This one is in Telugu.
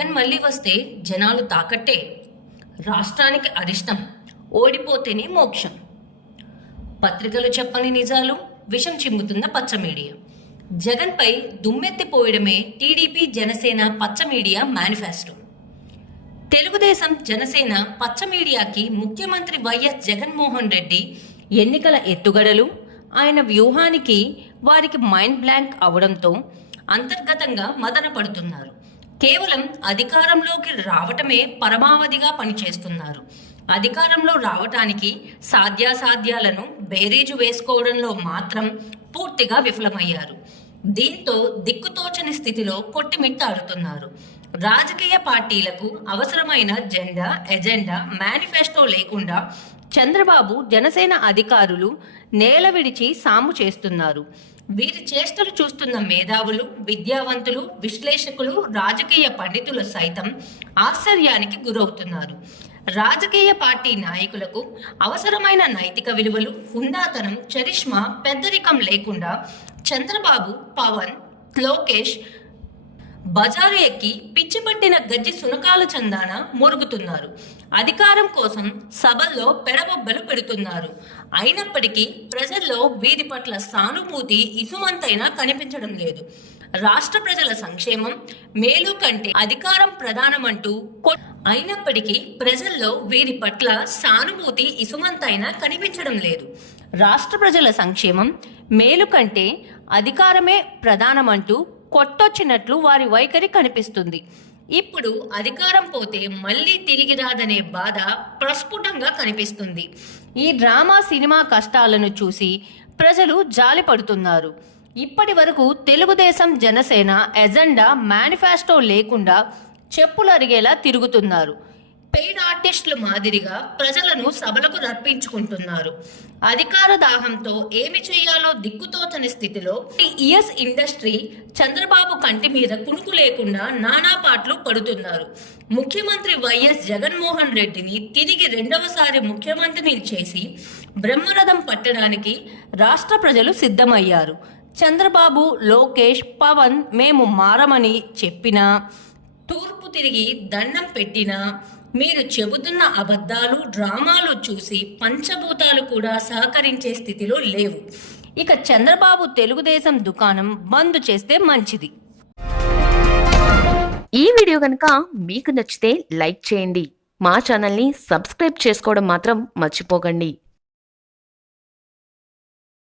జగన్ మళ్ళీ వస్తే జనాలు తాకట్టే. రాష్ట్రానికి అరిష్టం ఓడిపోతేనే మోక్షం. పత్రికలు చెప్పని నిజాలు విషం చిమ్ముతున్న పచ్చ మీడియా. జగన్పై దుమ్మెత్తిపోయడమే టీడీపీ జనసేన పచ్చ మీడియా మేనిఫెస్టో. తెలుగుదేశం జనసేన పచ్చ మీడియాకి ముఖ్యమంత్రి వైఎస్ జగన్మోహన్ రెడ్డి ఎన్నికల ఎత్తుగడలు ఆయన వ్యూహానికి వారికి మైండ్ బ్లాంక్ అవడంతో అంతర్గతంగా మదన పడుతున్నారు. కేవలం అధికారంలోకి రావటమే పరమావధిగా పనిచేస్తున్నారు. అధికారంలో రావటానికి సాధ్యాసాధ్యాలను బేరీజు వేసుకోవడంలో మాత్రం పూర్తిగా విఫలమయ్యారు. దీంతో దిక్కుతోచని స్థితిలో కొట్టిమిట్టాడుతున్నారు. రాజకీయ పార్టీలకు అవసరమైన జెండా ఎజెండా మేనిఫెస్టో లేకుండా చంద్రబాబు జనసేన అధికారులు నేల విడిచి సాము చేస్తున్నారు. వీరి చేష్టలు చూస్తున్న మేధావులు విద్యావంతులు విశ్లేషకులు రాజకీయ పండితులు సైతం ఆశ్చర్యానికి గురవుతున్నారు. రాజకీయ పార్టీ నాయకులకు అవసరమైన నైతిక విలువలు హుందాతనం చరిష్మా పెద్దరికం లేకుండా చంద్రబాబు పవన్ లోకేష్ బజారు ఎక్కి పిచ్చిపట్టిన గజ్జి సునకాల చందాన మురుగుతున్నారు. అధికారం కోసం సభల్లో పెడబొబ్బలు పెడుతున్నారు. అయినప్పటికీ ప్రజల్లో వీరి పట్ల సానుభూతి ఇసుమంతైనా కనిపించడం లేదు. రాష్ట్ర ప్రజల సంక్షేమం మేలు కంటే అధికారం ప్రధానమంటూ అయినప్పటికీ ప్రజల్లో వీరి పట్ల సానుభూతి ఇసుమంతైనా కనిపించడం లేదు. రాష్ట్ర ప్రజల సంక్షేమం మేలు కంటే అధికారమే ప్రధానమంటూ కొట్టొచ్చినట్లు వారి వైఖరి కనిపిస్తుంది. ఇప్పుడు అధికారం పోతే మళ్ళీ తిరిగి రాదనే బాధ ప్రస్ఫుటంగా కనిపిస్తుంది. ఈ డ్రామా సినిమా కష్టాలను చూసి ప్రజలు జాలి పడుతున్నారు ఇప్పటి వరకు తెలుగుదేశం జనసేన ఎజెండా మేనిఫెస్టో లేకుండా చెప్పులు అరిగేలా తిరుగుతున్నారు. పెయిడ్ ఆర్టిస్టుల మాదిరిగా ప్రజలను సభలకు రప్పించుకుంటున్నారు. అధికార దాహంతో ఏమి చేయాలో దిక్కుతోచని స్థితిలో ఈ ఇయర్స్ ఇండస్ట్రీ చంద్రబాబు కంటి మీద కునుకు లేకుండా నానా పాటలు పడుతున్నారు. ముఖ్యమంత్రి వైఎస్ జగన్మోహన్ రెడ్డిని తిరిగి రెండవసారి ముఖ్యమంత్రిని చేసి బ్రహ్మరథం పట్టడానికి రాష్ట్ర ప్రజలు సిద్ధమయ్యారు. చంద్రబాబు లోకేష్ పవన్ మేము మారమని చెప్పినా తూర్పు తిరిగి దండం పెట్టినా మీరు చెబుతున్న అబద్ధాలు డ్రామాలు చూసి పంచభూతాలు కూడా సహకరించే స్థితిలో లేవు. ఇక చంద్రబాబు తెలుగుదేశం దుకాణం బంద్ చేస్తే మంచిది. ఈ వీడియో కనుక మీకు నచ్చితే లైక్ చేయండి. మా ఛానల్ని సబ్స్క్రైబ్ చేసుకోవడం మాత్రం మర్చిపోకండి.